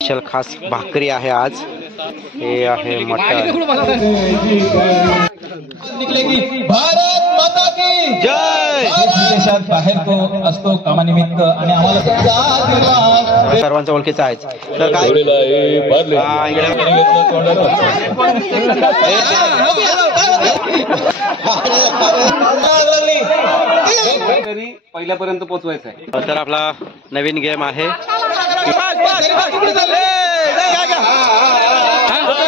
Special खास भाकरी आहे आज। हे आहे मटण। भारत माता की जय। देशात बाहेर तो असतो कामानिमित्त आणि आम्हाला सर्वांचा ओळखीचा आहे। तर काय पहिल्यापर्यंत पोहोचवायचं आहे। तर आपला नवीन गेम आहे।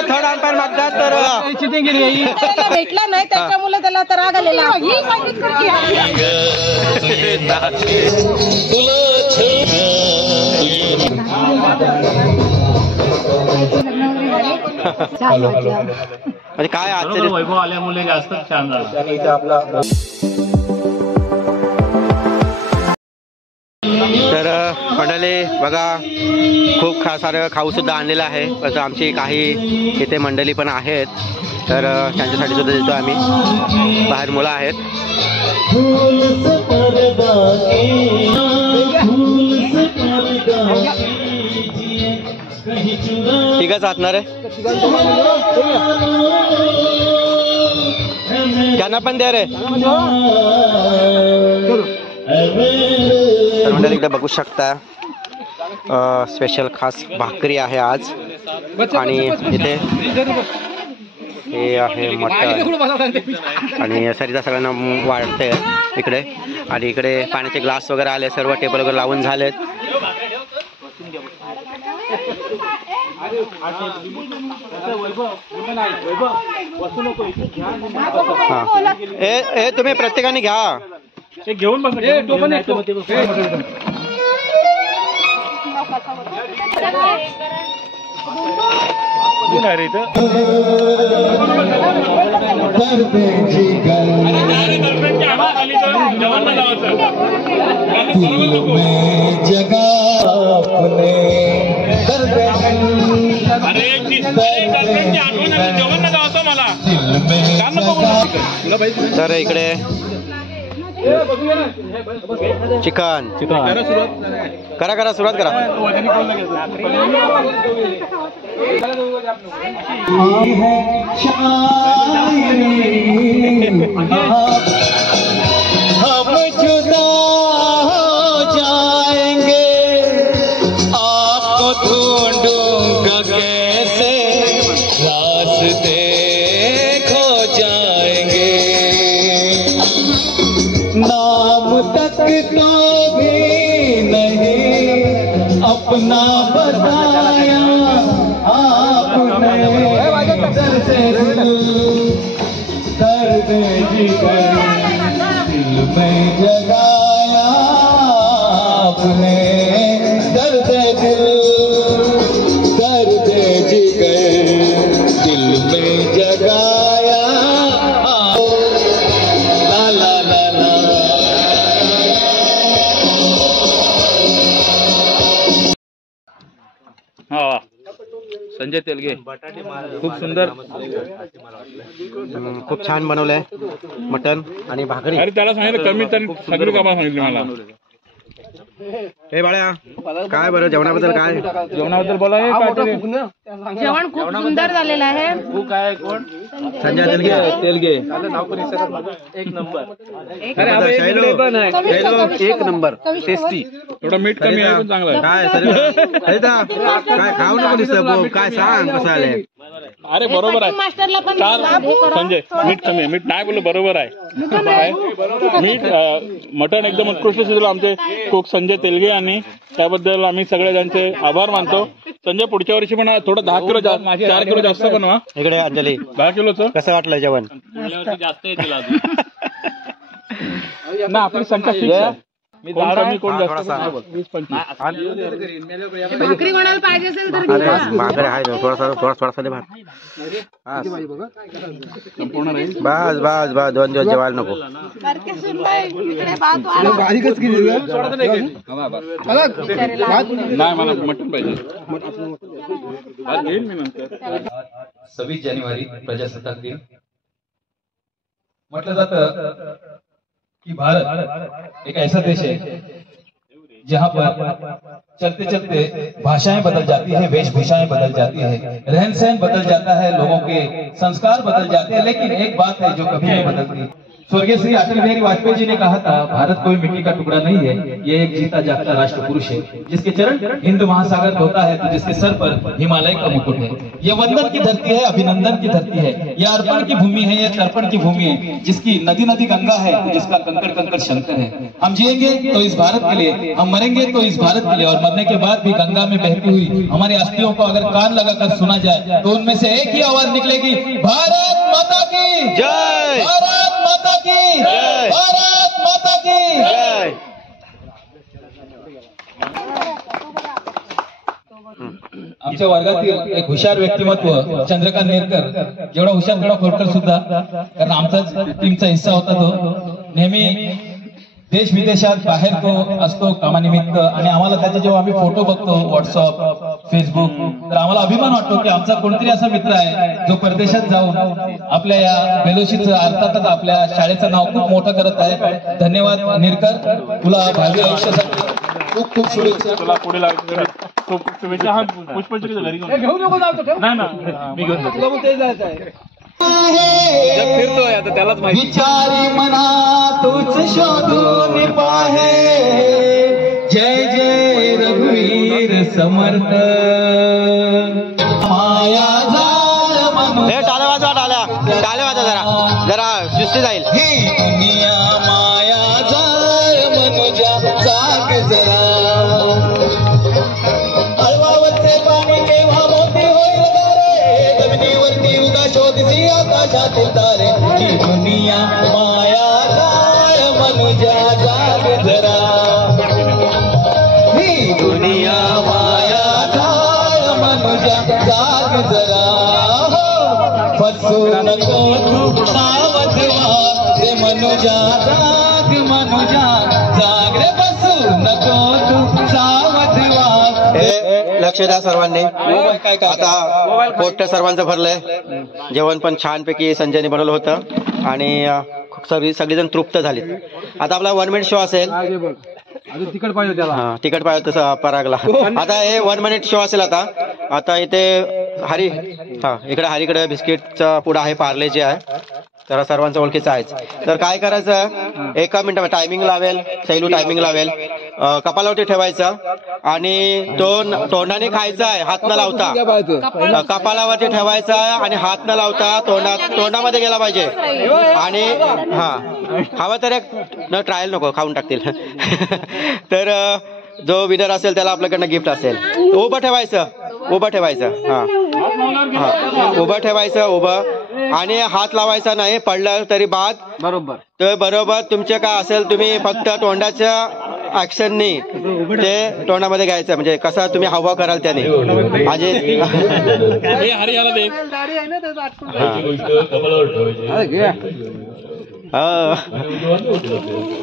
थोडा अंतर मागतात तर चिटिंग केली भेटला नाही त्याच्यामुळे त्याला तर राग आलेला। म्हणजे काय आजचे वैभव आल्यामुळे जास्त छान झालं। इथे आपला तर मंडळी बघा खूप सारं खाऊ सुद्धा आणलेलं आहे। पण आमची काही इथे मंडळी पण आहेत तर त्यांच्यासाठी सुद्धा देतो आम्ही। बाहेर मुलं आहेत। ठीकच असणार आहे। त्यांना पण द्या रे। तर मंडळी इकडे बघू शकता स्पेशल खास भाकरी आहे आज। आणि इथे हे आहे मटण आणि सरिता सगळ्यांना वाढते इकडे। आणि इकडे पाण्याचे ग्लास वगैरे आले, सर्व टेबल वगैरे लावून झालेत। हे तुम्ही प्रत्येकाने घ्या। घेऊन बघ तर इकडे चिकन करा करा सुरुवात करा। हम जुदा हो जाएंगे आपको ढूंढूंगा कैसे रास्ते खो जाएंगे नाम तक तो भी नहीं अपना बताया आपने दर्द जिगर दिल में जगाया आपने दर्द जिगर दिल में जगाया ला ला ला ला। हा संजय तेलगे खूप सुंदर खूप छान बनवलंय मटण आणि भाकरी। अरे त्याला सांगितलं कमी त्यांनी सगळं कामा सांगितलं मला। हे बाळ्या काय बरं जेवणाबद्दल काय? जेवणाबद्दल बोला। जेवण खूप सुंदर झालेलं आहे। तू काय कोण? संजय तेलगे। तेलगे एक नंबर। एक नंबर टेस्टी। थोडं मीठ कमी आहे पण चांगलं आहे। काय सरिता काय खाऊ नको दिसतं काय सांग कसं आलंय? अरे बरोबर आहे मास्टरला पण संजय मीठ कमी आहे। मीठ नाही बोललो बरोबर आहे। मीठ मटण एकदम उत्कृष्ट शिजलं आमचे कोक संजय तेलगे आणि त्याबद्दल आम्ही सगळे त्यांचे आभार मानतो। संजय पुढच्या वर्षी पण थोडं 10 किलो 4 किलो जास्त बनवा। इकडे अंजली 10 किलोचं कसं वाटलं जेवण? जास्त येतील ना आपली संख्या फिक्स आहे। कोण कमी कोण जास्त 20-25 भाकरी कोणाला पाहिजे असेल तर भाकरी आहे थोडासा दे भात। संपूर्ण राहील। बस बस बस 2 दिवस जेवायला नको। नाही मला मटण पाहिजे। भात घेईन मी नंतर। 26 जानेवारी प्रजासत्ताक दिन म्हटलं जातं कि भारत एक ऐसा देश है जहां पर चलते चलते भाषाएं बदल जाती है, वेशभूषाएं बदल जाती है, रहन सहन बदल जाता है, लोगों के संस्कार बदल जाते हैं, लेकिन एक बात है जो कभी नहीं बदलती। स्वर्गीय श्री अटल बिहारी वाजपेयी जी ने कहा था, भारत कोई मिट्टी का टुकड़ा नहीं है, ये एक जीता जागता राष्ट्र पुरुष है, जिसके चरण हिंद महासागर होता है तो जिसके सर पर हिमालय का मुकुट है। ये वंदन की धरती है, अभिनंदन की धरती है, ये अर्पण की भूमि है, ये तर्पण की भूमि है, जिसकी नदी नदी गंगा है तो जिसका कंकड़ कंकड़ शंकर है। हम जिएंगे तो इस भारत के लिए, हम मरेंगे तो इस भारत के लिए, और मरने के बाद भी गंगा में बहती हुई हमारी अस्थियों को अगर कान लगाकर सुना जाए तो उनमें से एक ही आवाज निकलेगी, भारत माता की जय, भारत माता की जय, भारत माता की जय. आमच्या वर्गातील एक हुशार व्यक्तिमत्व चंद्रकांत नेरकर, जेवढा हुशार तेवढा खोडकर सुद्धा, कारण आमचाच टीमचा हिस्सा होता तो. नेहमी देश विदेशात बाहेर तो असतो कामानिमित्त, आणि आम्हाला त्याचे जेव्हा आम्ही फोटो बघतो व्हॉट्सअप, फेसबुक, तर आम्हाला अभिमान वाटतो की आमचा कोणतरी असा मित्र आहे जो परदेशात जाऊन आपल्या या बेलोशीचं अर्थातच आपल्या शाळेचं नाव खूप मोठं करत आहे. धन्यवाद नेरकर, तुला भावी आयुष्यासाठी खूप खूप शुभेच्छा. तुला पुढे लागेल खूप खूप शुभेच्छा. हा पुष्पचक्रीचं घरी घेऊन नाही ना, मी घेऊन जातो. फिरतोय आता त्यालाच माहिती. विचारी मना तूच शोधून पाहे, जय जय रघुवीर समर्थ. माया जाळ मनु हे टाळ्या वाजवा, टाळ्या वाजवा, जरा जरा शिस्ती जाईल. ही दुनिया माया जाळ मनुजा, जाग जरा. हळवावरचे पाणी केव्हा मोठी होईल रे, जमिनीवरती उगा शोधती आकाशातील तारे. ही दुनिया माया जाळ मनुजा, जाग जरा. ही दुनिया माया जाळ मनुजा, जाग जरा. फसू नको तू सावध व्हा रे मनुजा, जाग मनुजा, जाग रे. फसू नको तू सावध व्हा. हे लक्ष द्या सर्वांनी. आता पोट सर्वांचं भरलंय, जेवण पण छानपैकी संजयने बनवलं होतं आणि सगळेजण तृप्त झाले. आता आपला 1 मिनिट शो असेल. तिकड पाहिजे त्याला. हा, तिकट पाहिजे तसं परागला. आता हे 1 मिनिट शो असेल. आता इथे हरी, हा इकडे हरीकडे बिस्किटचा पुडा आहे, पार्लेचे आहे, तर सर्वांचं ओळखीचं आहेच. तर काय करायचं, 1 मिनिट टायमिंग लावेल, सैलू टायमिंग लावेल, कपालावरती ठेवायचं आणि तोंडाने खायचं आहे, हात न लावता. कपालावरती ठेवायचा आणि हात न लावता तोंडामध्ये गेला पाहिजे. आणि हा खावा तर एक न ट्रायल नको, खाऊन टाकतील. तर जो विनर असेल त्याला आपल्याकडनं गिफ्ट असेल. उभं ठेवायचं, उभं ठेवायचं, हा हा उभं ठेवायचं, उभं, आणि हात लावायचा नाही. पडलं तरी बाद. बरोबर. तर बरोबर तुमचे काय असेल तुम्ही फक्त तोंडाच्या ऍक्शननी ते तोंडामध्ये घ्यायचं, म्हणजे कसं तुम्ही हवा कराल त्याने. अजय हे हरी याला दे.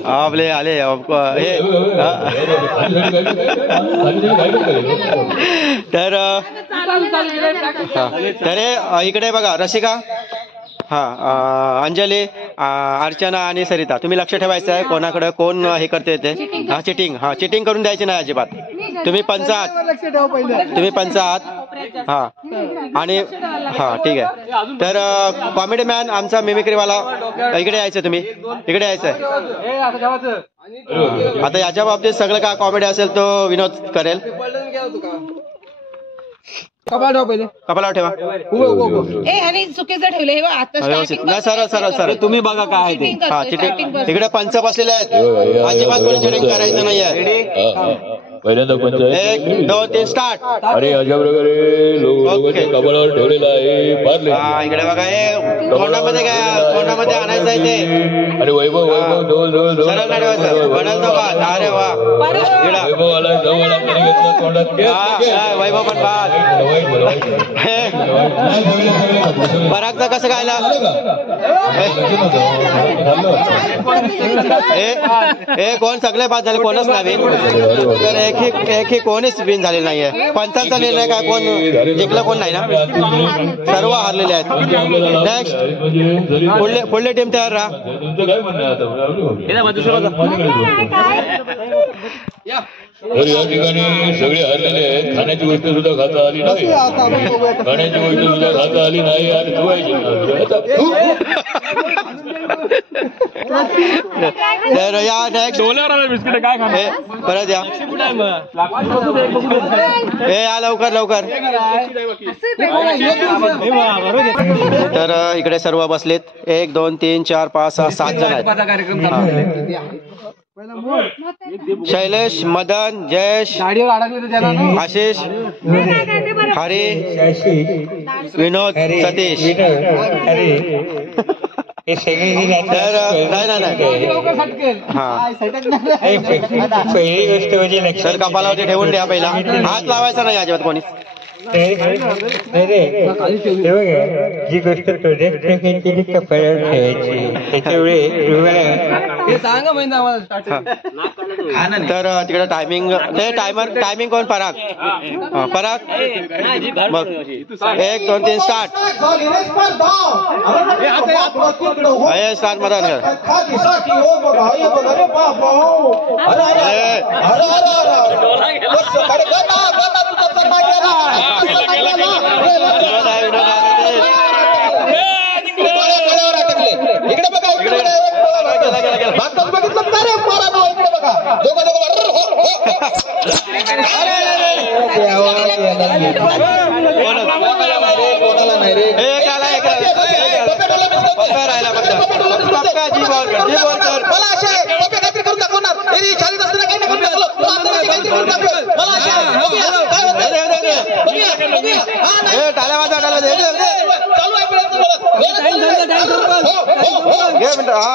आपले आले हे. तर इकडे बघा रसिका, हा अंजली, अर्चना आणि सरिता, तुम्ही लक्ष ठेवायचं आहे कोणाकडे कोण हे करते ते. हा चिटिंग, हा चिटिंग करून द्यायची नाही अजिबात. तुम्ही पंच आहात, हा. आणि हा ठीक आहे. तर कॉमेडी मॅन आमचा मिमिक्रीवाला इकडे यायचं, तुम्ही इकडे यायचंय. आता याच्या बाबतीत सगळं काय कॉमेडी असेल तो विनोद करेल. कपालावर ठेवा. आणि चुकीचं ठेवलं हे बघ, आता व्यवस्थित नाही, सरळ सरळ सरळ. तुम्ही बघा काय आहे ते. हा चिटिंग, इकडे पंच बसलेले आहेत, अजिबात कोणी चिटिंग करायचं नाहीये. पहिल्यांदा पंच 1 2 3 स्टार्ट. अरे अशा प्रकारे लोकांच्या कपाळावर ठेवलेला आहे पार्ले. हा इकडे बघा, हे तोंडामध्ये काय, तोंडामध्ये आणायचं आहे ते. अरे वैभव सरळ नाही ठेवायचं, बनल तो बाद. अरे वा, वैभव आला, जवळ आपण घेतलं तोंडात. वैभव पण बाद. परागचं कसं खायला. हे कोण सगळे बाद झाले, कोणच नवीन. तर एक एकही कोणीच विन झालेलं नाहीये. पंचांचा निर्णय काय कोण जिंकलं कोण नाही ना, सर्व हारलेले आहेत. नेक्स्ट पुढले टीम तयार राहा. तर या ठिकाणी सगळे हरलेले आहेत. खाण्याची गोष्ट सुद्धा खाता आली नाही, खाण्याची गोष्ट सुद्धा खाता आली नाही आणि धुवायची तर या नेक्स्ट बिस्किट काय खाणार परत या. हे या लवकर लवकर. तर इकडे सर्व बसलेत. 1 2 3 4 5 6 7 जण आहेत. शैलेश, मदन, जयेश, आशिष, हरी, विनोद, सतीश. तर नाही हा पहिली गोष्ट म्हणजे सर कपालावरती ठेवून द्या. पहिला हात लावायचा नाही अजिबात कोणी. जी गोष्ट प्रोजेक्ट केली कपाळावर ठेवायची, त्याच्यामुळे तर तिकडे टायमिंग ते टायमिंग कोण? पराग. पराग मग 1 2 3 स्टार्ट. स्टार्ट मदन कर. इकडे बघा, बघितलं का रे? मारा ना इकडे बघा. दोघं कोणाला नाही रे. राहिला फक्त जी बॉल कर, जी बॉल कर. मला अशा काहीतरी करून दाखवणार. शाळेत असताना काही करून दाखवलं. टाळ्या वाजा टाळ्या चालू आहे प्रयत्न. हा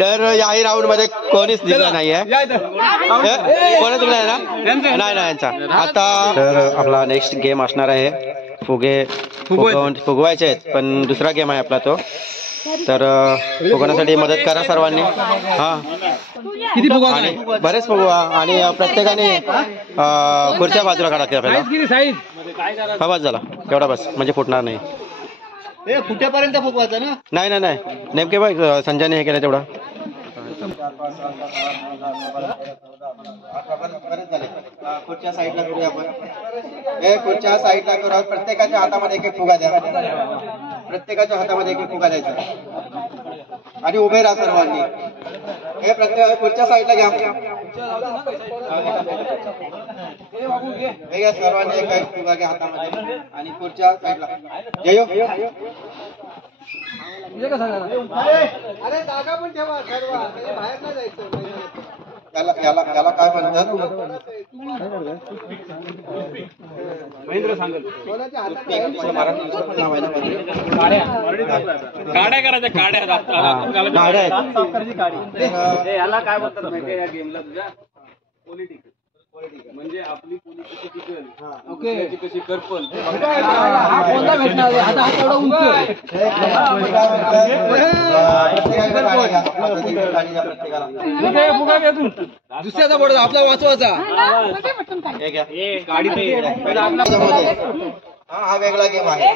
तर याही राऊंड मध्ये कोणीच दिसलं नाहीये. कोणी तुला आहे ना? नाही यांचा. आता तर आपला नेक्स्ट गेम असणार आहे. फुगवायचे आहेत, पण दुसरा गेम आहे आपला तो. तर फुगवण्यासाठी मदत करा सर्वांनी. हा आणि बरेच फुगवा आणि प्रत्येकाने खुर्च्या बाजूला काढा आपल्याला. हा बस झाला एवढा बस, म्हणजे फुटणार नाही. कुठेपर्यंत फुगवायचं ना? नाही नेमके बाई संजयने हे केलं तेवढं. खुर्च्या साईडला करूया आपण. हे खुर्च्या साईडला करूया. प्रत्येकाच्या हातामध्ये एक फुगा द्या. प्रत्येकाच्या हातामध्ये एक फुगा द्यायचा आणि उभे राहा सर्वांनी. हे प्रत्येक खुर्च्या साईडला घ्या. हे घ्या सर्वांनी एक फुगा घ्या हातामध्ये आणि खुर्च्या साईडला. अरे जागा पण ठेवा सर्व, बाहेर नाही जायचं. याला काय म्हणतात? महेंद्र सांगेल. काड्या करायच्या, काड्या याला काय म्हणतात माहिती या गेमला तुझ्या? पॉलिटिक्स. म्हणजे आपली पोली कशी टिकेल, कशी करपल. दुसऱ्याचा बोर्ड आपला वाचवायचा. हा वेगळा गेम आहे.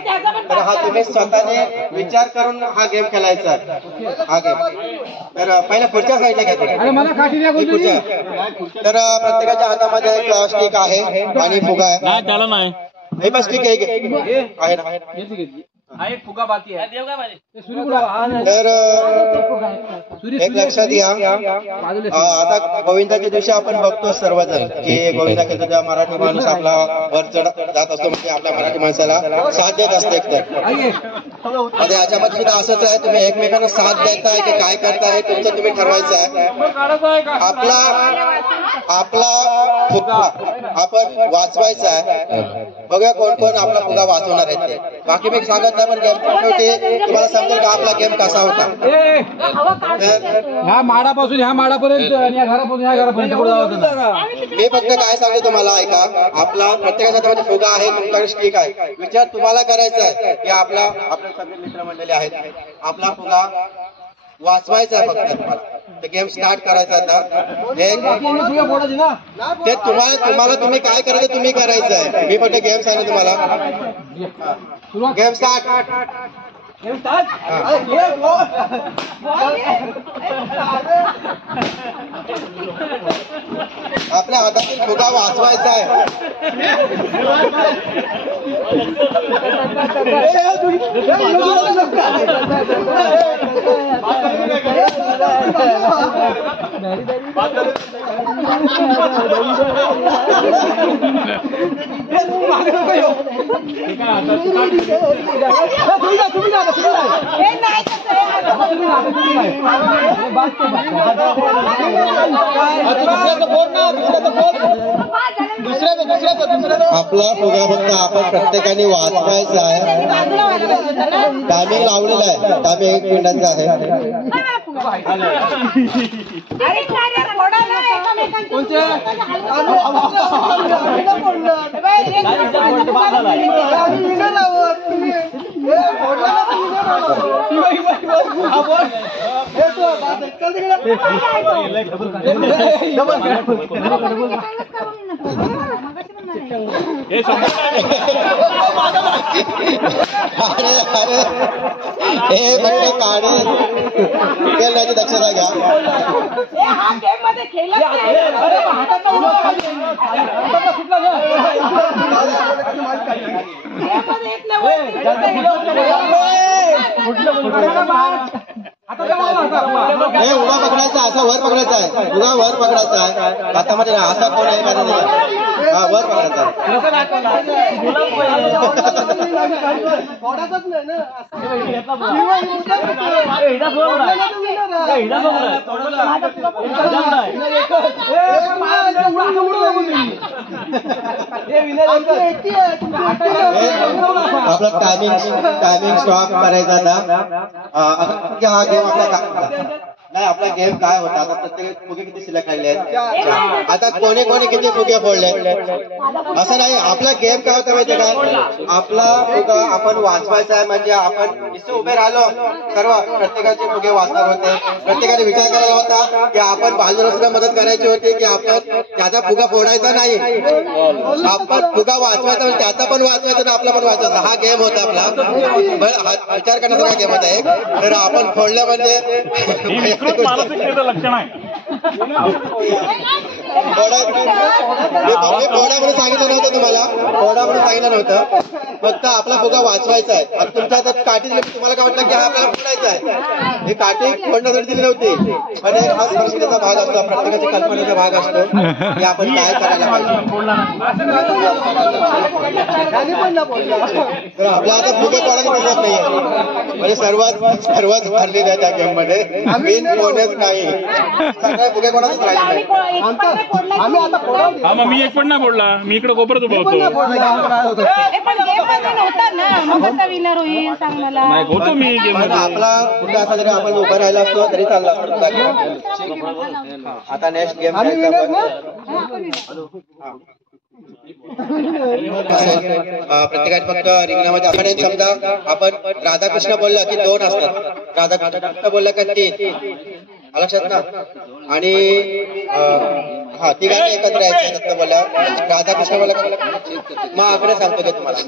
तर हा तुम्ही स्वतःने विचार करून हा गेम खेळायचा. हा गेम तर पहिल्या पुढच्या साईडला घ्या. तर प्रत्येकाच्या हातामध्ये एक स्टिक आहे आणि फुगा आहे. त्याला नाही हे बस स्टिक आहे ना. एक फुगा बाकी आहे. तर एक लक्षात घ्या. आता गोविंदाच्या दिवशी आपण बघतो सर्वजण की गोविंदा खेळतो तेव्हा मराठी माणूस आपला वर जात असतो, म्हणजे आपल्या मराठी माणसाला साथ देत असते एकतर. आता याच्यामध्ये सुद्धा असंच आहे. तुम्ही एकमेकांना साथ देताय की काय करताय तुमचं तुम्ही ठरवायचं आहे. आपला फुगा आपण वाचवायचा आहे. बघूया कोण कोण आपला फुगा वाचवणार आहे ते. बाकी मी सांगत नाही, पण गेम शेवटी तुम्हाला समजेल का आपला गेम कसा होता. ह्या माडापासून ह्या माडापर्यंत आणि या घरापासून ह्या घरापर्यंत पुढे जावं. मी फक्त काय सांगतो तुम्हाला, ऐका. आपला प्रत्येकाच्या हातामध्ये फुगा आहे, तुमच्याकडे स्टिक आहे. विचार तुम्हाला करायचा आहे की आपले सगळे मित्रमंडळी आहेत, आपला फुगा वाचवायचा आहे फक्त तुम्हाला. ते गेम स्टार्ट करायचा आता. ते तुम्हाला तुम्ही काय करायचं तुम्ही करायचं आहे. मी फक्त गेम सांगतो तुम्हाला. Game start. आपल्या हातातील फुगा वाचवायचा आहे. आपला फुगा फक्त आपण प्रत्येकाने वाचवायचा आहे. टायमिंग लावलेला आहे, टायमिंग 1 मिनिटाचा आहे. हे म्हणजे काढे खेळण्याची दक्षता घ्या. हे उभा पकडायचा, असा वर पकडायचा आहे. उभा वर पकडायचा आहे हातामध्ये, असा कोण आहे का नाही. हा, वर पकडायचा. आपला टायमिंग स्टॉप करायचा आता. हा गेम आपला नाही, आपला गेम काय होता. आता प्रत्येक फुगे किती शिल्लक राहिले आहेत. आता कोणी कोणी किती फुगे फोडले असं नाही. आपला गेम काय होता माहितीये का, आपला फुगा आपण वाचवायचा आहे. म्हणजे आपण इथे उभे राहिलो, सर्व प्रत्येकाचे फुगे वाचणार होते. प्रत्येकाने विचार करायला होता की आपण बाजूला मदत करायची होती की आपण त्याचा फुगा फोडायचा नाही, आपण फुगा वाचवायचा, त्याचा पण वाचवायचा आणि आपला पण वाचवायचा. हा गेम होता आपला. विचार करण्याचा गेम होता एक. तर आपण फोडलं म्हणजे लक्षण आहे. फोडा म्हणून सांगितलं नव्हतं तुम्हाला, फोडा म्हणून सांगितलं नव्हतं. फक्त आपला फुगा वाचवायचा आहे. आणि तुमच्या हातात काठी दिली, तुम्हाला काय वाटलं की हा आपल्याला फोडायचा आहे. ही काठी फोडण्यासाठी दिली नव्हती, पण एक हा संस्कृतीचा भाग असतो, प्रत्येकाच्या कल्पनेचा भाग असतो की आपण काय करायला पाहिजे. तर आपला आता फुगे कोणाला दिसत नाहीये, म्हणजे सर्वात भरलेले आहे त्या गेम मध्ये. बिन कोणच नाही, सगळ्या फुगे कोणाच राहिले. हा, मग मी एक पण नाही बोलला. मी इकडे कोपऱ्यात उभा होतो. नाही होतो मी गेम. आपला फुगा असा जरी आपण उभा राहिला असतो तरी चालला असतो. आता नेक्स्ट गेम प्रत्येकाने फक्त रिंगणामध्ये आपण समजा आपण राधाकृष्ण बोलला की 2 असतात, राधाकृष्ण बोलला का 3, लक्षात ना. आणि हा, तिघांनी एकत्र यायचं बोलला. राधाकृष्ण बोलला मग आकडे सांगतो ते तुम्हाला.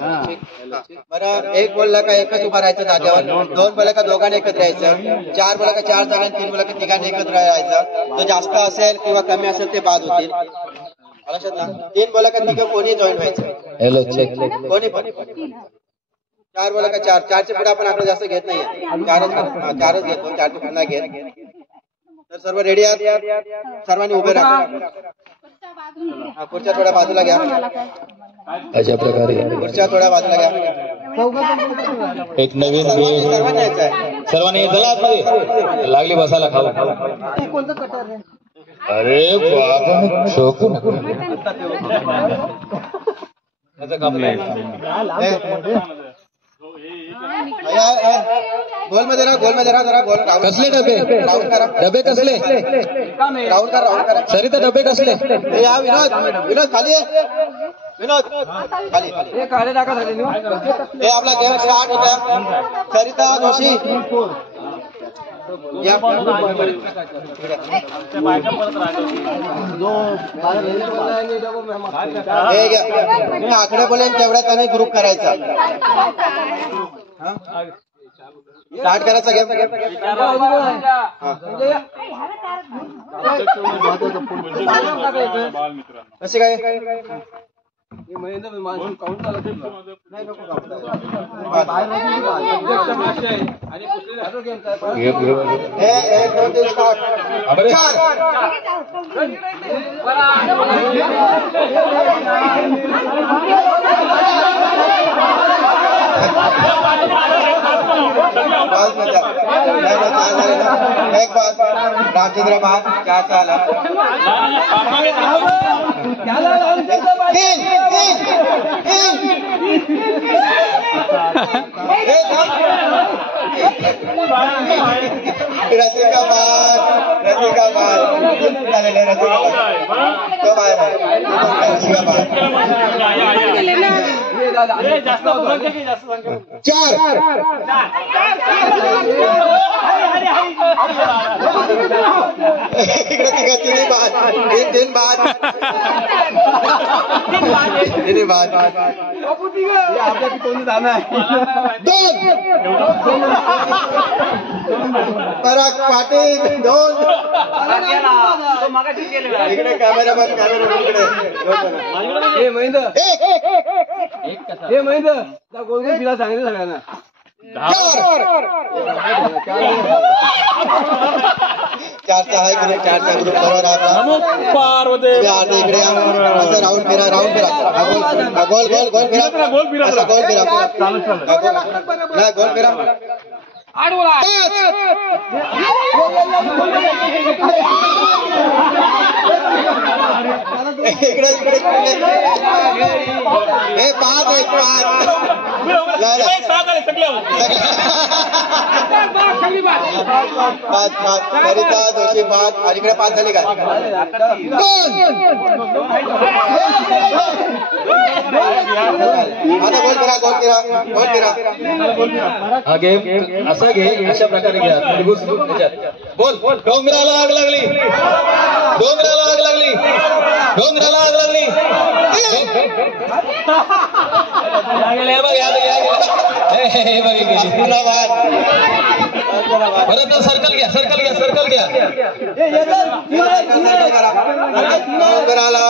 बरं, 1 बोलला का एकच उभा राहायचं जागेवर, 2 बोलला का दोघांनी एकत्र यायचं, 4 बोलला का 4 जणांनी, 3 बोलला का तिघांनी एकत्र यायचं. तो जास्त असेल किंवा कमी असेल ते बाद होतील, लक्षात ना. 3 बोला का तिघं कोणी जॉईन व्हायचं, कोणी पण. 4 बोला का 4, 4च्या पुढे आपण आकडे जास्त घेत नाही, 4च घेतो, 4च्या पुढे नाही घेत. तर सर्व रेडी आहात, सर्वांनी उभे राहा. खुर्च्या थोड्या बाजूला घ्या, अशा प्रकारे खुर्च्या थोड्या बाजूला घ्या. एक नवीन सर्वांनी यायचं आहे. सर्वांनी चला आतमध्ये, लागली बसायला खाऊ. अरे बाबा, शोकू नको. त्याचं काम नाही. गोल मध्ये राहा जरा गोल कसले डबे राऊंड करा डबे कसले राऊंड करा सरिता डबे कसले हे या विनोद खाली ये. विनोद खाली हे आपला गेम स्टार्ट होता. सरिता जोशी या. हे घ्या. मी आकडे बोलेन तेवढ्या त्याने ग्रुप करायचा. स्टार्ट करायचा गेम. कसे काय एक बात रामचंद्र बाद क्या चाला रसिकाबाद झालेले रसिकाबाद तो बाहेर आहे. रसिकाबाद चार इकडे तिन्ही बाद तीन बाद तिन्ही बाद दोन पराग पाटील दोन. इकडे कॅमेरा इकडे सांगितलं सगळ्यांना चारचा आहे ग्रुप. चारचा ग्रुप बरोबर इकडे असं राऊंड फिरा गोल फिरा गोल फिरा इकडे हे पाच सरिता जोशी पाच आणि इकडे पाच झाली काय आता गोल फिरा हा गेम असा घे अशा प्रकारे घ्या. बोल डोंगराला आग लागली डोंगराला आग लागली डोंगराला आग लागली. परत सर्कल घ्या डोंगराला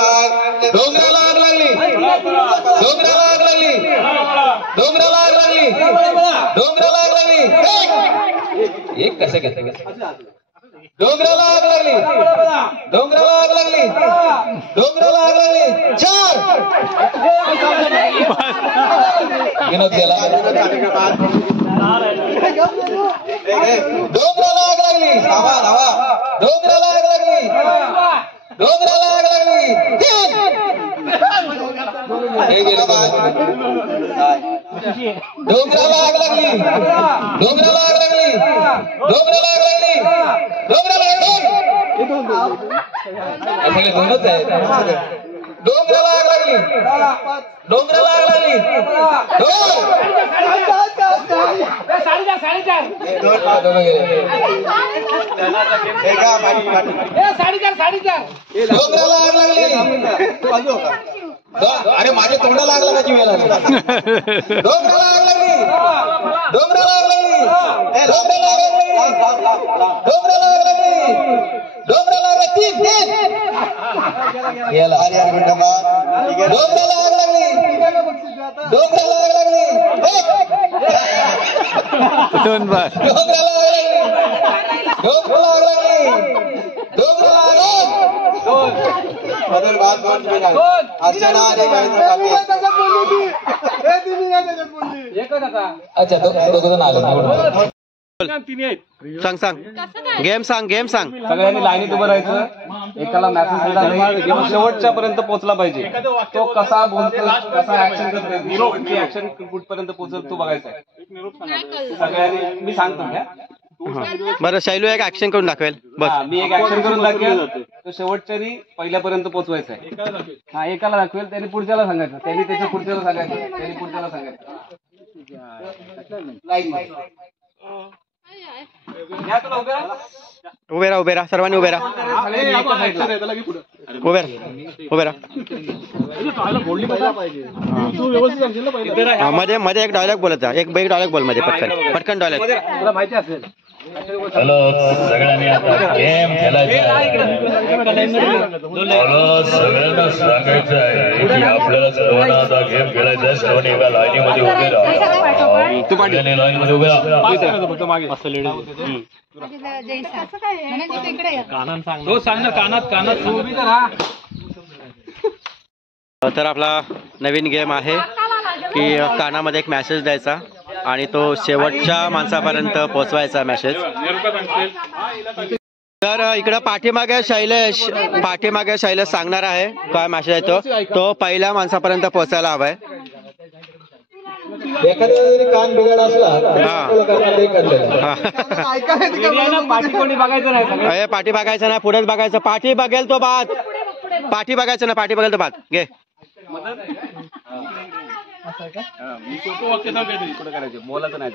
डोंगराला आग लागली डोंगराला आग लागली डोंगराला आग लागली डोंगराला आग लागली. एक कसं डोंगराला आग लागली डोंगराला आग लागली डोंगराला आग लागली. चार विनोद गेला. डोंगराला आग लागली डोंगराला आग लागली डोंगराला आग लागली. हे गेलं डोंगराला आग लागली डोंगराला आग लागली डोंगराला आग लागली डोंगराला दोनच आहे. डोंगराला आग लागली डोंगराला आग लागली डोंगराला आग लागली. अरे माझ्या तोंडाला आग लागायची वेळ आली. डोंगराला आग लागली डोंगराला आग लागली डोंगराला आग लागली डोंगराला आग लागली डोंगराला आग लागली. गेला डोंगराला आग लागली डोंगराला आग लागली डोंगराला आग लागली डोंगराला आग लागली डोंगराला अर्चना अच्छा दोघ जण आले. सांग सांग गेम सांग सगळ्यांनी लाईनीत उभं राहायचं, एकाला मॅसेज दिला नाही, शेवटच्या पर्यंत पोहोचला पाहिजे. तो कसा बोलतो, कसा ऍक्शन करतो, शेवटची ऍक्शन कुठपर्यंत पोहोचल तो बघायचा आहे. सगळ्यांनी मी सांगतो घ्या. बरं शैलू एक ऍक्शन करून दाखवेल बघ. मी एक ऍक्शन करून दाखवेल, तो शेवटच्या पहिल्यापर्यंत पोहोचवायचा आहे. हा एकाला दाखवेल, त्यांनी पुढच्याला सांगायचं, त्यांनी त्याच्या पुढच्याला सांगायचं, त्यांनी पुढच्याला सांगायचं. उभे राहा सर्वांनी उभे राहा. मध्ये एक डायलॉग बोलत जा, एक डायलॉग बोल मध्ये पटकन डायलॉग. तुला माहिती असेल. हॅलो सगळ्यांनी आता गेम खेळायचा आहे. मला सगळ्यांना सांगायचं आहे की आपल्याला सर्वांना आता गेम खेळायचा आहे. सर्वांनी एका लाईनीमध्ये उभे राहा. लाईनीमध्ये उभे राहा. तर आपला नवीन गेम आहे की कानामध्ये एक मेसेज द्यायचा आणि तो शेवटच्या माणसापर्यंत पोहोचवायचा मेसेज. तर इकडं पाठीमागे शैलेश सांगणार आहे काय मेसेज आहे तो पहिल्या माणसापर्यंत पोहोचायला हवाय. एखाद्या जरी कान बिघाड असला पाठी बघायचं ना, पुढेच बघायचं. पाठी बघेल तो बाद, पाठी बघायचं ना, पाठी बघेल तो बाद. घे मोलाचं नाही.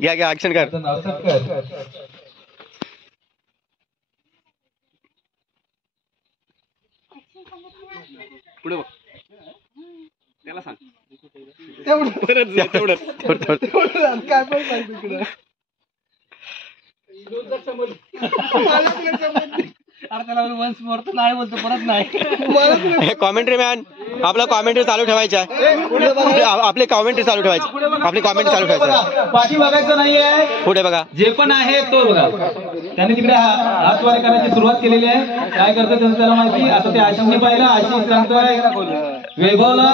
घ्या ऍक्शन कर. पुढे बघ, त्याला सांग. कॉमेंट्री मॅन आपला कॉमेंट्री चालू ठेवायची आहे. आपली कॉमेंट्री चालू ठेवायची. पाठी बघायचं नाहीये, पुढे बघा. जे पण आहे तो बघा. त्यांनी तिकडे हातवारे करायची सुरुवात केलेली आहे. काय करतं त्याचं त्याला माहिती. आता ते आशिषने पाहिलं, आशिष सांगतोय वैभवला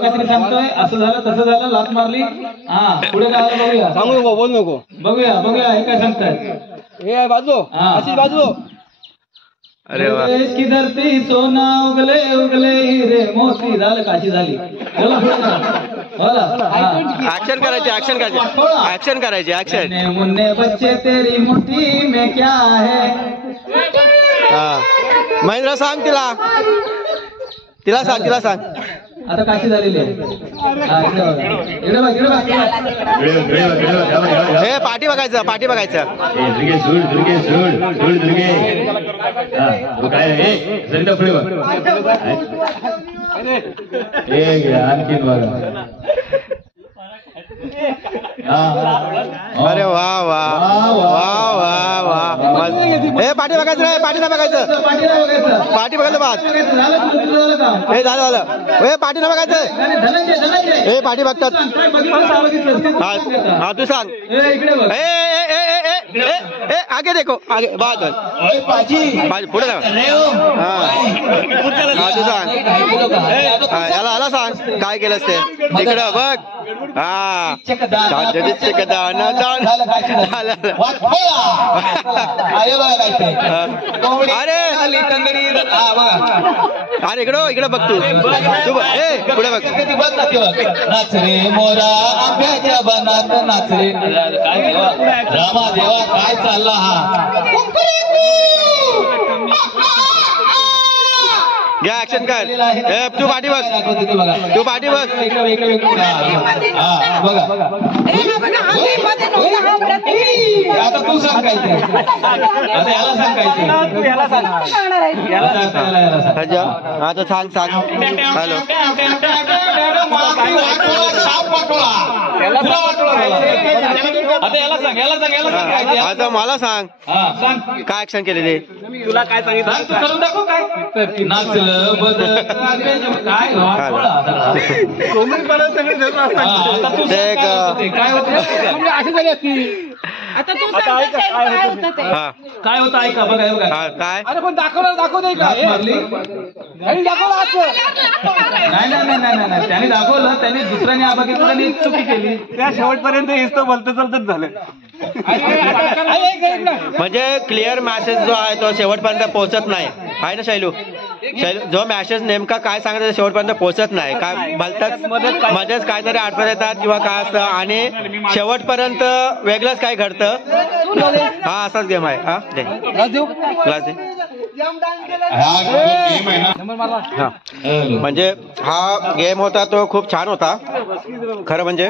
काहीतरी सांगतोय, असं झालं तसं झालं, लात मारली. हा पुढे काय बघूया. सांगू नको, बोल नको. बघूया हे काय सांगताय. हे बाजू अशी बाजू. अरे वा. की धरती सोना उगले हीरे मोती. झालं काशी झाली. ऍक्शन करायची. मुन्ने बच्चे तेरी मुट्ठी में क्या है. महेंद्र सांग तिला सांग. आता काशी झालेली आहे. हे पाठी बघायचं. आणखीन बघा. अरे वा. हे पाठी बघायचं नाही, पाठी नाही बघायचं. पाठी बघायचं बाद. हे झालं. हे पाठी नाही बघायचं. हे पाठी बघतात. हा तू सांग. आगे देखो, आगे बाद. पुढे जा. हा तू सांग. याला सांग काय केलंस ते. इकडं बघ. हा अरे इकडं बघ तू पुढे बघ. नाच रे मोरा आंब्याच्या बनात नाच रे. रामा देवा काय चालला हा. घ्या ऍक्शन कर. तू पाठी बघ. आता तू सांग काय ते. आता याला सांग काय ते. हा तर सांग. हॅलो आता मला सांग काय ऍक्शन केलेली. तुला काय सांगितलं करून दाखव. काय नाचलं बदल काय काय होते. आता तू सांग काय होतं ते. हा काय होतं ऐका बघा हे बघा. काय अरे पण दाखव नाही का मारली नाही नाही त्याने दाखवलं, त्याने दुसऱ्याने बघितलं, त्यांनी चुकी केली. त्या शेवटपर्यंत हेच तर बोलत चालतच झालं. म्हणजे क्लिअर मेसेज जो आहे तो शेवटपर्यंत पोहोचत नाही आहे ना शैलू? जो मेसेज नेमका काय सांगत शेवटपर्यंत पोहोचत नाही, काय भलताच मध्येच काहीतरी अडचण येतात किंवा काय असतं आणि शेवटपर्यंत वेगळंच काय घडतं. हा असाच गेम आहे. हा दे ग्लास दे. हा म्हणजे हा गेम होता तो खूप छान होता खरं म्हणजे,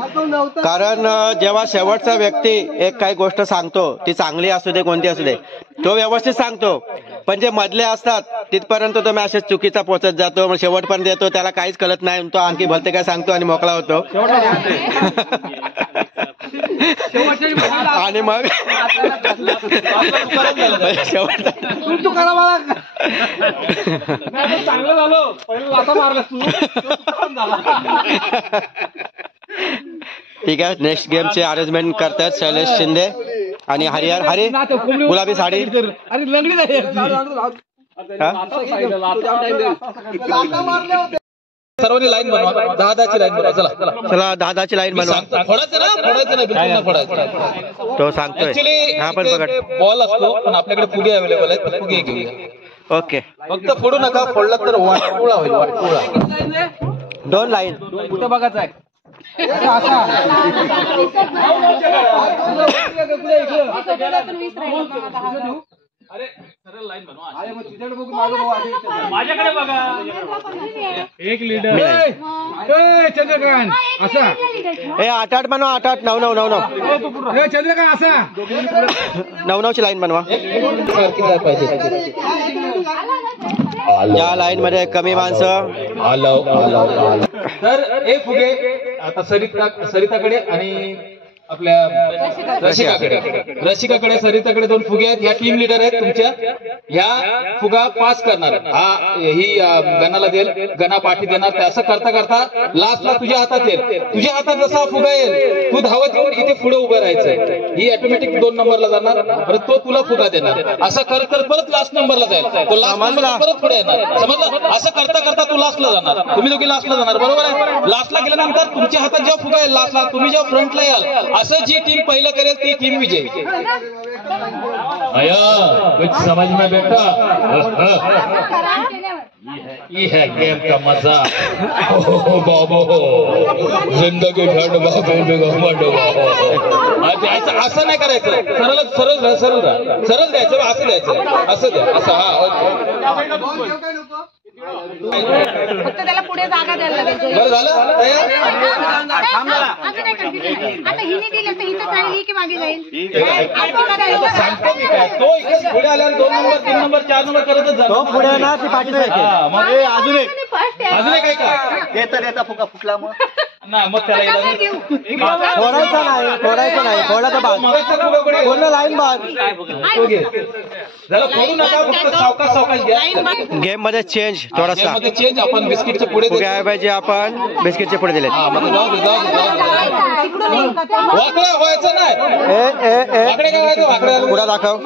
कारण जेव्हा शेवटचा व्यक्ती एक काही गोष्ट सांगतो ती चांगली असू दे कोणती असू दे तो व्यवस्थित सांगतो, पण जे मधले असतात तिथपर्यंत तो मॅसेज चुकीचा पोहोचत जातो, मग शेवटपर्यंत येतो त्याला काहीच कळत नाही, तो आणखी भलते काय सांगतो आणि मोकळा होतो. आणि मग शेवट चांगलं झालं पहिलं लाथा मारलास तू. ठीक आहे. नेक्स्ट गेमचे अरेंजमेंट करतात शैलेश शिंदे आणि हरिहर. हरी गुलाबी साडी. अरे लंगडी झाली. सर्वांनी लाईन बनवा, 10-10ची लाईन बनवा. चला चला 10-10ची लाईन बनवा. फोडायचं ना, फोडायचं ना, बिलकुल नाही फोडायचं. तो सांगतोय. ऍक्च्युली हा पण पकड. बॉल असतो पण आपल्याकडे फुगे अवेलेबल आहेत, तर फुगे घेऊया. ओके फक्त फोडू नका, फोडलं तर वाटोळा होईल, वाटोळा. 2 लाईन. कुठं बघायचं आहे? अरे सरळ लाईन बनवा. माझ्याकडे बघा. एक लीडर चंद्रकांत असा. 8-8 बनवा. 8-8 9-9 चंद्रकांत असा 9-9ची लाईन बनवा. या लाईन मध्ये कमी माणसं. तर एक फुगे आता सरिताकडे आणि आपल्या रसिकाकडे सरिताकडे 2 फुगे आहेत. या टीम लीडर आहेत तुमच्या. ह्या फुगा पास करणार, ही गणाला देईल, गणा पाठी देणार. असं करता करता लास्टला तुझ्या हातात येईल. तुझ्या हातात जसा फुगा येईल तू धावत येऊन इथे पुढे उभं राहायचंय. ही ऑटोमॅटिक 2 नंबरला जाणार, परत तो तुला फुगा देणार. असं करत करत परत लास्ट नंबरला जाईल, तो लास्ट नंबरला परत पुढे येणार. समजलं? असं करता करता तू लास्टला जाणार. तुम्ही दोघी लास्टला जाणार, बरोबर आहे? लास्टला गेल्यानंतर तुमच्या हातात जेव्हा फुगा येईल लास्टला, तुम्ही जेव्हा फ्रंटला याल, असं जी टीम पहिलं करेल ती टीम विजयी. आया कुछ समझ में बेटा, ये है गेम का मजा. बाबा जिंदगी झंड असं नाही करायचं, सरळ सरळ सरळ सरळ द्यायचं, असं द्यायचं, असं द्या, असं. हा फक्त त्याला पुढे जागा द्यायला लागेल. बरं झालं. आता हिने दिलं तर इथं राहील की मागे जाईल. सांगतो मी काय, तो इकडे पुढे आल्यावर 2 नंबर 3 नंबर 4 नंबर करतच जातो. पुढे ना ती पाठी अजून एक येता फुका फुटला मग नाही, मग त्याला फोडायचं नाही फोडला तर बाद. पूर्ण लाईन बाद. जरा फोडू नका, फक्त सावकाश सावकाश घ्या. गेम मध्ये चेंज थोडासा चेंज. आपण बिस्किटच्या पुढे ऐवजी आपण बिस्किटचे पुढे दिले. वाकडा व्हायचं नाही. वाकडे काय व्हायचं? वाकडे पुढे दाखव.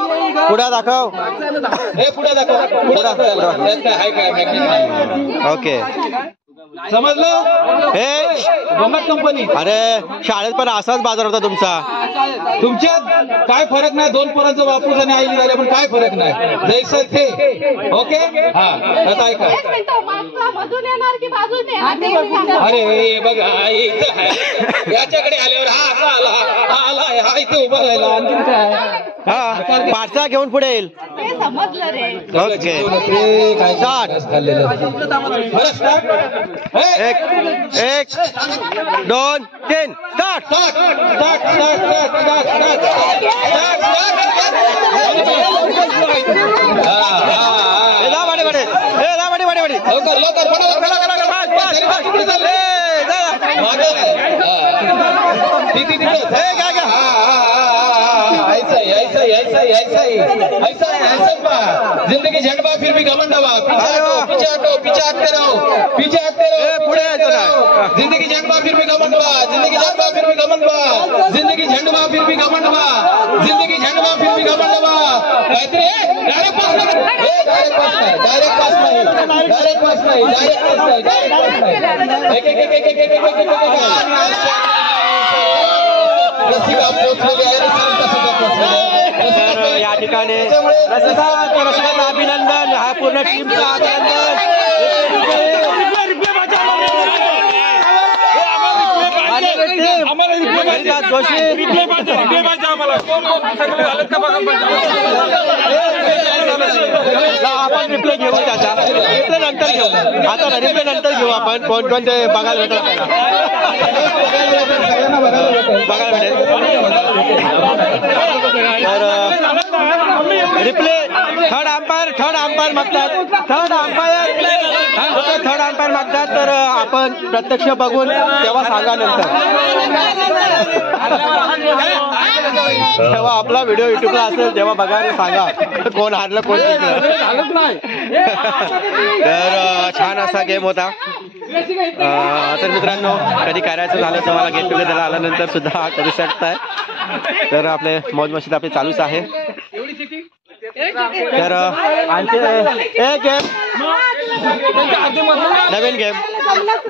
पुढे दाखव. हे पुढे दाखव. ओके समजलं? हे गंमत कंपनी. अरे शाळेत पण असाच बाजार होता तुमचा. तुमच्यात काय फरक नाही. 2 पोरांचं बापूस आणि आई झाले, पण काय फरक नाही. जैसे ते. ओके. हा आता ऐका. मधून येणार की बाजूने? अरे हे बघा याच्याकडे आल्यावर हा असा आला, हा इथे उभा राहिला. आणखीन काय? हा पाठचा घेऊन पुढे येईल. समजलं रे. ओके. एक 2 3 स्टार्ट. जिंदगी झंडवा फिर भी घमंडवा, पीछे हटो पीछे हटते रहो, पीछे हटते रहो, पुढे यायचं नाही. जिंदगी झंडवा फिर भी घमंडवा, जिंदगी झंडवा फिर भी घमंडवा, जिंदगी झंडवा फिर भी घमंडवा, जिंदगी झंडवा फिर भी घमंडवा. काहीतरी डायरेक्ट पास नाही, डायरेक्ट पास नाही, डायरेक्ट पास नाही, डायरेक्ट पास नाही, डायरेक्ट पास नाही, डायरेक्ट पास नाही. एक एक एक एक एक एक एक रसिका पोहोचलेले आहे, रसिका सुद्धा पोहोचलेले तर या ठिकाणी रसिकाचं अभिनंदन, हा पूर्ण टीमचं अभिनंदन. आपण रिप्ले घेऊ त्याचा, रिप्ले नंतर घेऊ, आता रिप्ले नंतर घेऊ आपण. कोण कोण ते बघायला भेटेल, बघायला भेटेल. तर रिप्ले थर्ड अंपायर मागतात, थर्ड अंपायर मागतात. तर आपण प्रत्यक्ष बघून तेव्हा सांगा नंतर, तेव्हा आपला व्हिडिओ युट्यूबला असेल तेव्हा बघा आणि सांगा कोण हारलं कोण जिंकलं. तर छान असा गेम होता. तर मित्रांनो, कधी करायचं झालं तर मला गेट टुगेदरला आल्यानंतर सुद्धा करू शकताय. तर आपले मौज मस्ती आपली चालूच आहे. तर आणखी एक गेम, नवीन गेम.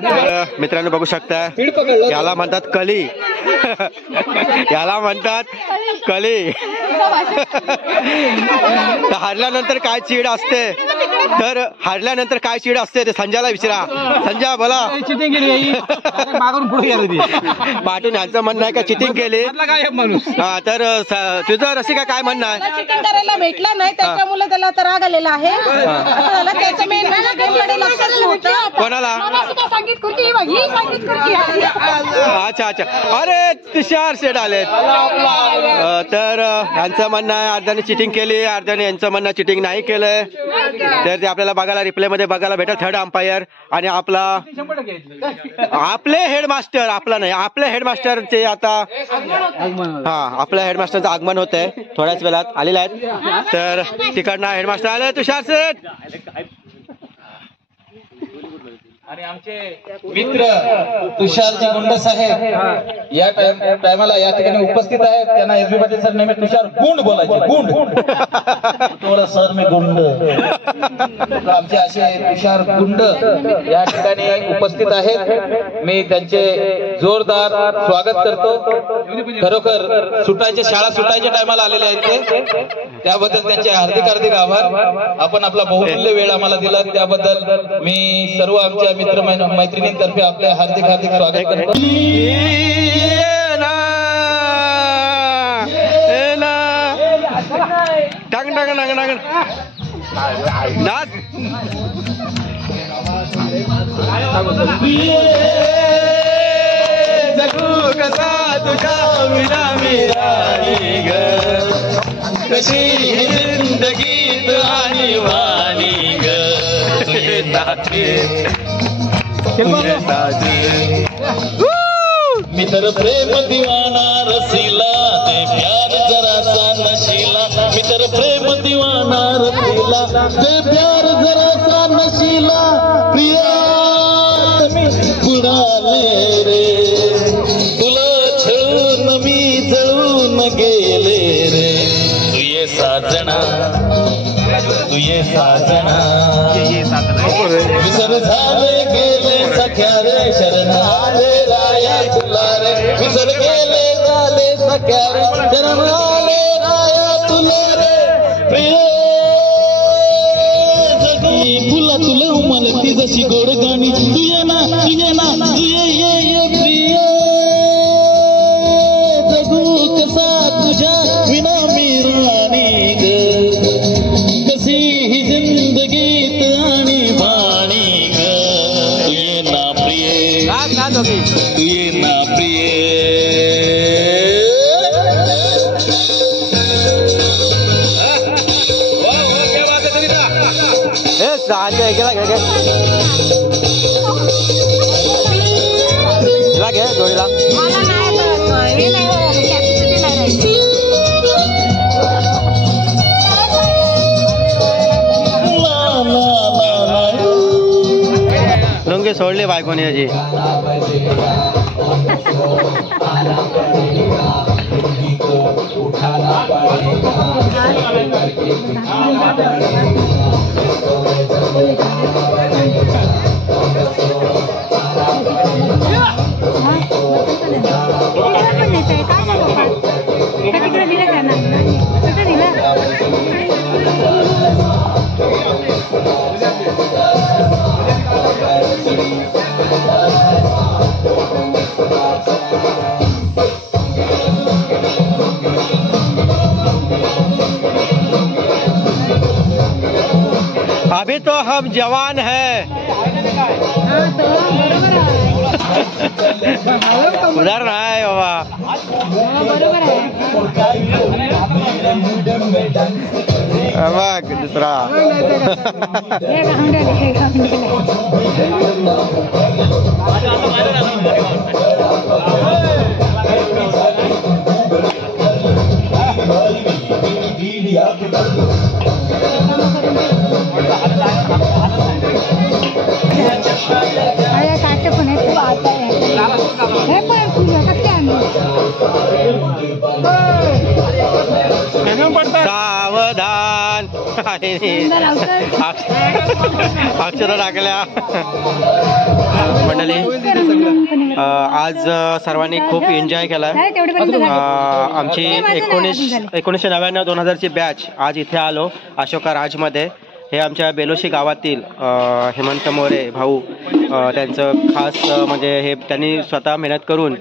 तर मित्रांनो बघू शकता, याला म्हणतात कली, याला म्हणतात कली. तर हारल्यानंतर काय चीड असते, तर हारल्यानंतर काय चीड असते ते संजयला विचारा. संजय बोला. चिटिंग केली मागून पुढे गेली पाटील यांचं म्हणणं आहे का चिटिंग केली माणूस. हा, तर तुझं रसिका काय म्हणणं आहे? चिटिंग करायला भेटलं नाही त्याच्यामुळे त्याला तर राग आलेला आहे. त्याचं मेन गेमकडे लक्ष नव्हतं. कोणाला? अच्छा अच्छा, अरे तुषार शेठ आले. तर यांचं म्हणणं आहे अर्ध्याने चिटिंग केली, अर्ध्याने यांचं म्हणणं चिटिंग नाही केलंय. तर ते आपल्याला बघायला रिप्ले मध्ये बघायला भेटेल. थर्ड अंपायर आणि आपले हेडमास्टर, आपला नाही, आपल्या हेडमास्टरचे आता आपल्या हेडमास्टरचं आगमन होत आहे, थोड्याच वेळात आलेले आहेत. तर तिकडनं हेडमास्टर आले, तुषार शेठ. आणि आमचे मित्र तुषारजी गुंड साहेब या टायमाला या ठिकाणी उपस्थित आहेत. त्यांना एसबी पाटील सर नेहमी तुषार गुंड बोलायचे, गुंड. थोडं सर मी गुंड. आमचे असे तुषार गुंड या ठिकाणी उपस्थित आहेत. मी त्यांचे जोरदार स्वागत करतो. खरोखर शाळा सुटायच्या टायमाला आलेले आहेत ते, त्याबद्दल त्यांचे हार्दिक हार्दिक आभार. आपण आपला बहुमूल्य वेळ आम्हाला दिला त्याबद्दल मी सर्व आमच्या मित्र मैत्रिणींतर्फे आपले हार्दिक हार्दिक स्वागत करतो. टांग टांग टांग टांग नाच. जगू कसा तुझ्या विना मिळाली ग, कशी जिंदगीत आणि वाणी ग, तुझे नाते मी तर प्रेम दिवाना रसीला, ते प्यार जरासा नशीला. मी तर प्रेम दिवाना रसीला, ते प्यार जरासा नशीला. प्रिया बुडाले रे, तुला छळून मी जळून गेले रे. तू ये साजना, तू ये साजना, विसर झाले गेले सख्या रे, शरण आले राया तुला रे. विसर गेले झाले सख्या रे, शरण आले राया तुला रे. प्रिय जगी फुला तुला उमलती जशी गोड गाणी. तू ये ना, तू ये ना, तू ये प्रिय. जगू कसा तुझ्या विना मी राणी ग, कशी ही जिंदगीत आणि वाणी ग. तू ये ना प्रिय, तू ये ना प्रिय. घे जोडीला. मला नाही हे नाही कॅपॅसिटी नाही राहायची. की सोडली बायकोने याची. अभी तो हम जवान हैं. उधर नाही बाबा. बघ दुसरा. सावधान. अक्षर टाकल्या. मंडळी आज सर्वांनी खूप एन्जॉय केला. आमची 1999-2000ची बॅच आज इथे आलो अशोका राजमध्ये. हे आमच्या बेलोशी गावातील हेमंत मोरे भाऊ त्यांचं खास म्हणजे हे त्यांनी स्वतः मेहनत करून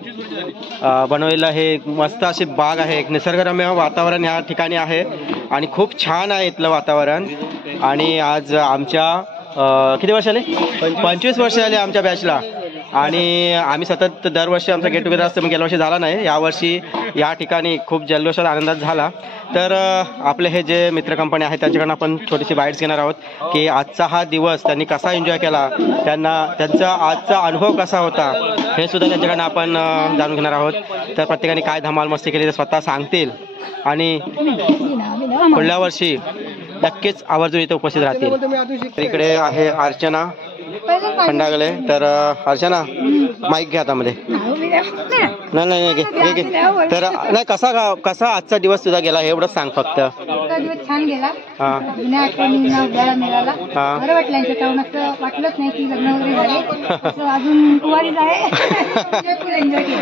बनवलेलं हे मस्त अशी बाग आहे. एक निसर्गरम्य वातावरण या ठिकाणी आहे आणि खूप छान आहे इथलं वातावरण. आणि आज आमच्या किती वर्ष आले? 25 वर्ष आले आमच्या बॅचला. आणि आम्ही सतत दरवर्षी आमचा गेट टुगेदर असतं, मग गेल्या वर्षी झाला नाही. यावर्षी या ठिकाणी खूप जल्लोषात आनंदात झाला. तर आपले हे जे मित्र कंपनी आहे त्यांच्याकडून आपण छोटीशी बाईट्स घेणार आहोत की आजचा हा दिवस त्यांनी कसा एन्जॉय केला, त्यांचा आजचा अनुभव कसा होता हे सुद्धा त्यांच्याकडून आपण जाणून घेणार आहोत. तर प्रत्येकाने काय धमाल मस्ती केली ते स्वतः सांगतील आणि पुढल्या वर्षी नक्कीच आवर्जून इथे उपस्थित राहतील. इकडे आहे अर्चना खंडागले. तर अर्चना माईक घ्या हातामध्ये. नाही घे. तर नाही कसा आजचा दिवस तुझा गेला हे एवढंच सांग फक्त. दिवस छान गेला. मिळाला. बरं वाटलं यांच्याकडून. असं वाटलंच नाही की लग्न वगैरे झाले. अजून कुवारीच आहे.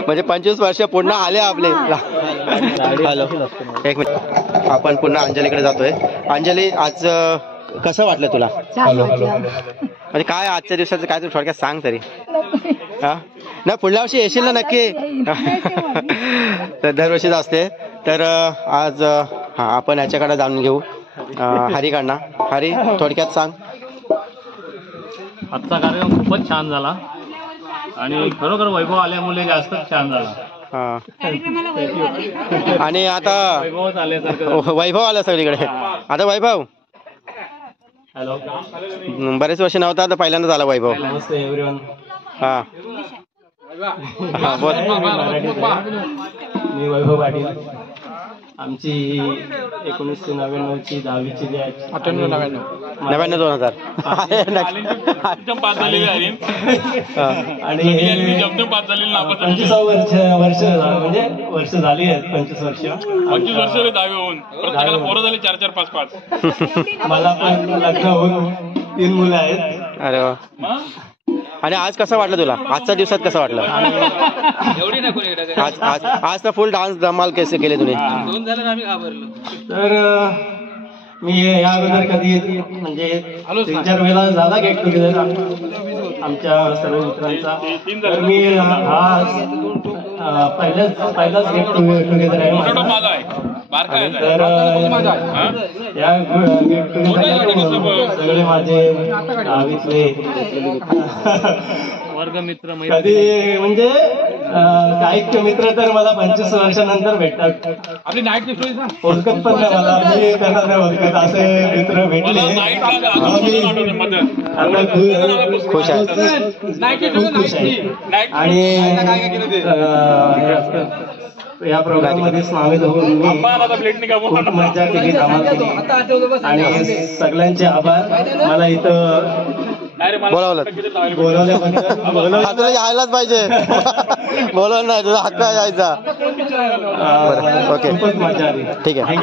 म्हणजे 25 वर्ष पुन्हा आले आपले. हॅलो एक मिनिट. आपण पुन्हा अंजलीकडे जातोय. अंजली आज कसं वाटलं तुला? म्हणजे काय आजच्या दिवसाचं काय तू थोडक्यात सांग तरी. हा ना पुढल्या वर्षी येशील ना नक्की. तर दरवर्षीच असते. तर आज हा आपण याच्याकडे जाणून घेऊ हरीकडनं. हरी थोडक्यात सांग. आजचा कार्यक्रम खूपच छान झाला आणि खरोखर वैभव आल्यामुळे जास्तच छान झाला. आणि आता वैभव आला सगळीकडे. आता वैभव हॅलो बरेच वर्ष नव्हता तर पहिल्यांदाच आला वैभव. नमस्ते एव्हरीवन. हा बोल. मी वैभव पाटील. आमची 1999ची 10वीची बॅच. 99-2000 आणि 25 वर्ष झाली आहेत. 25 वर्ष 10वी होऊन प्रत्येकाला पोरं झाली 4-4, 5-5. मला पण लग्न होऊन 3 मुलं आहेत. अरे वा. आणि आज कसं वाटलं तुला? आजच्या दिवसात कसं वाटलं? आज तर फुल डान्स धमाल कसे केले तुम्ही? तर मी या अगोदर कधी म्हणजे 3-4 वेळा झाला गेट टुगेदर आमच्या सर्व मित्रांचा. तर मी हा पहिलाच गेट टुगेदर आहे. तर या गेट टुगेदर सगळे माझे दहावीतले वर्गमित्र कधी म्हणजे काही मित्र तर मला 25 वर्षानंतर भेटतात. आपली नाईट ओळखत पण नाही मला. मी त्यांना नाही ओळखत. असे मित्र भेटले. खुश आहे. खुश आहे. आणि या प्रोग्राम मध्ये सामील होऊन मी खूप मजा केली, धमाल केली आणि सगळ्यांचे आभार. मला इथं बोलावलं हा तुला यायलाच पाहिजे बोलवलं नाही तुझा हक्क आहे यायचा बरं ओके ठीक आहे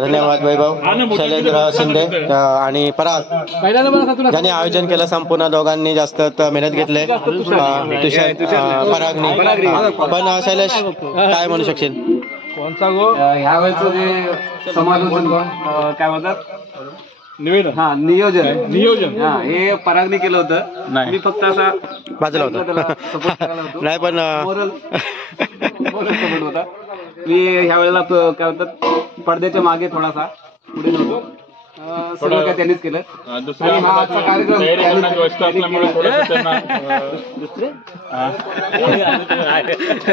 धन्यवाद वैभव शैलेंद्र शिंदे आणि पराग ज्यांनी आयोजन केलं संपूर्ण दोघांनी जास्त मेहनत घेतले तुषार परागनी पण शैलेश काय म्हणू शकशील कोणचा गो ह्या वेळेचं जे समालोचन काय म्हणतात नियोजन हे परागने केलं होतं मी फक्त असा बाजूला होता नाही पण सपोर्ट होता मी ह्या वेळेला काय म्हणतात पडद्याच्या मागे थोडासा पुढे नव्हतो सगळं काय त्यांनीच केलं आणि हा आजचा कार्यक्रम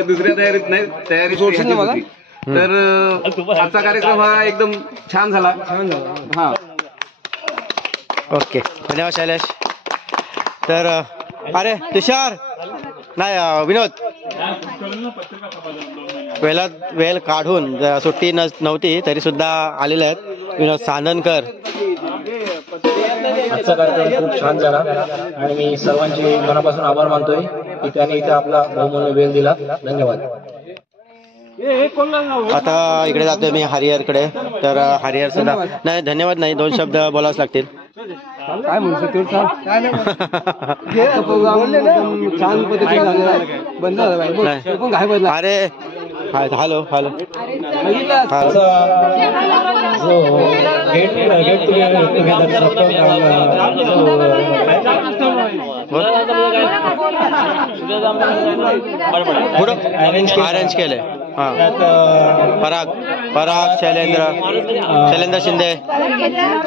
दुसऱ्या तयारीत नाही तयारी तर आजचा कार्यक्रम हा एकदम छान झाला हा ओके धन्यवाद शैलेश तर अरे तुषार नाही विनोद वेळ काढून सुट्टी नव्हती तरी सुद्धा आलेले आहेत विनोद साननकर आजचा कार्यक्रम खूप छान झाला आणि मी सर्वांचे मनापासून आभार मानतोय की त्याने इथे आपला बहुमूल्य वेळ दिला धन्यवाद आता इकडे जातोय मी हरिहरकडे तर हरिहर सुद्धा नाही धन्यवाद नाही 2 शब्द बोलावच लागतील काय म्हणू शकतो छान पद्धतीने अरे hello hello get together arrange केलंय पराग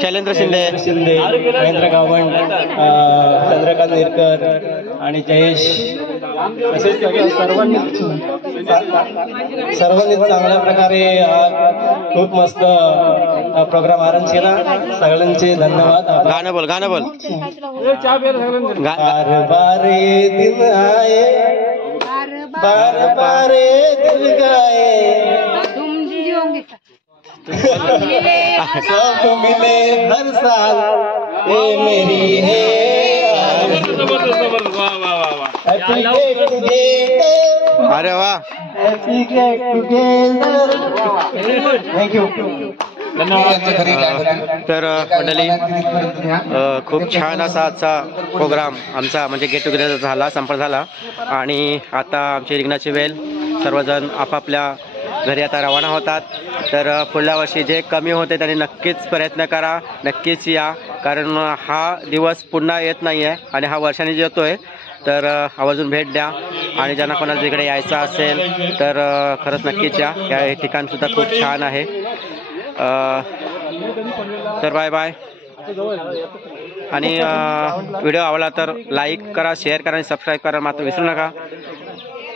शैलेंद्र शिंदे महेंद्र गावंड चंद्रकांत नेरकर आणि जयेश तसेच सर्वांनी चांगल्या प्रकारे खूप मस्त प्रोग्राम अरेंज केला सगळ्यांचे धन्यवाद गाणं बोल बार बारे दिन आए बार बारे दिल गाए सब मिले हर साल ये मेरी है अरे वा थँक्यू तर मंडळी खूप छान असा आजचा प्रोग्राम आमचा म्हणजे गेट टुगेदर झाला संपन्न झाला आणि आता आमची रिंगणाची वेळ सर्वजण आपापल्या घरी आता रवाना होतात तर पुढल्या वर्षी जे कमी होते त्यांनी नक्कीच प्रयत्न करा नक्कीच या कारण हा दिवस पुन्हा येत नाही आहे आणि हा वर्षाने येतोय तर आवर्जून भेट द्या आणि ज्यांना कोणाला तिकडे यायचं असेल तर खरंच नक्कीच या हे ठिकाणसुद्धा खूप छान आहे तर बाय बाय आणि व्हिडिओ आवडला तर लाईक करा शेअर करा आणि सबस्क्राईब करा मात्र विसरू नका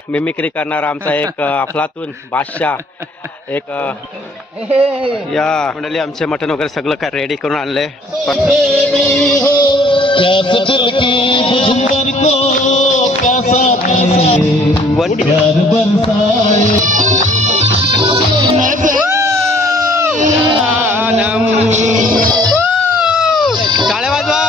मिमिक्री करणारा आमचा एक अफलातून बादशाह एक या मंडळी आमचे मटण वगैरे सगळं काय रेडी करून आणले टाळ्या वाजवा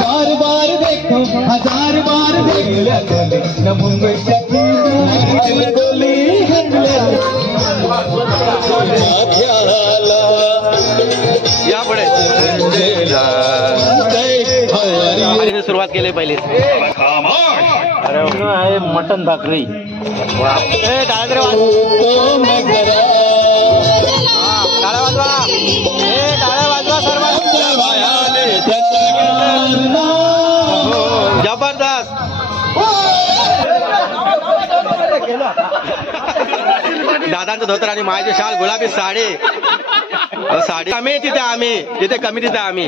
बार बार देखो हजार बार देखो या पुढे सुरुवात केली पहिली आहे मटन भाकरी टाळ्या वाजवा टाळ्या वाजवा सर्वांनी जबरदस्त दादांचं धोतर आणि माझी शाल गुलाबी साडी कमी तिथे आम्ही जिथे कमी तिथे आम्ही